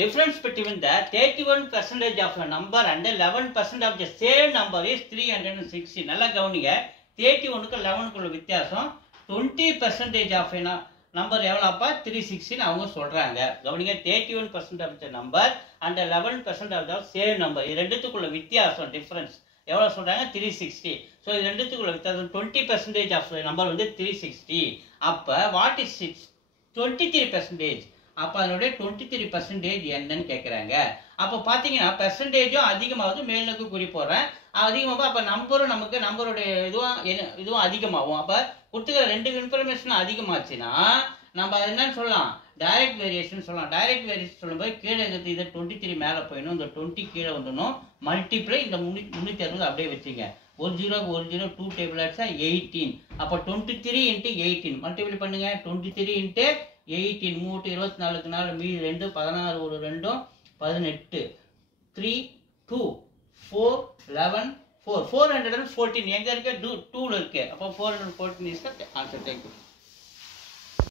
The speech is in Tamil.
Difference between the 31% of a number and 11% of the same number is 360. நல்லா கவனிங்க. 31க்கு 11க்குள்ள வித்தியாசம் 20% of a number எவ்வளோப்பா 360 அவங்க சொல்றாங்க. கவனிங்க 31% of the number and 11% of the same number. இது ரெண்டுத்துக்குள்ள வித்தியாசம் டிஃபரன்ஸ் எவ்வளோ சொல்றாங்க 360. ஸோ இது ரெண்டுத்துக்குள்ள வித்தியாசம் 20% of the number வந்து 360. அப்போ வாட் இஸ் 23%? அப்போ அதனுடைய 23% என்னன்னு கேட்குறாங்க. அப்போ பார்த்தீங்கன்னா பெர்சன்டேஜும் அதிகமாகுது, மேல்நோக்கி குறி போடுறேன் அதிகமாக. அப்போ நம்பரும் நமக்கு நம்பருடைய இதுவும் அதிகமாகும். அப்போ கொடுத்துக்கிற ரெண்டு இன்ஃபர்மேஷன் அதிகமாச்சுன்னா நம்ம என்னன்னு சொல்லலாம், டைரக்ட் வேரியேஷன் சொல்லலாம். டைரக்ட் வேரியேஷன் சொல்லும்போது கீழே இருக்கிறது இதை 23 மேலே போயிடணும், இந்த 20 கீழே வந்துடணும், மல்டிப்ளை இந்த 360 அப்படியே வச்சுங்க. 1 0 1 0 2 டேபிள் ஆச்சா 18. அப்போ 23 × 18 மல்டிப்ளை பண்ணுங்க. 23 × 18 3 24 4 மீதி 2 16 ஒரு 2 18 3 2 4 11 4 414 எங்க இருக்கு 2ல இருக்கு. அப்போ 414 இஸ் தி ஆன்சர். தேங்க்யூ.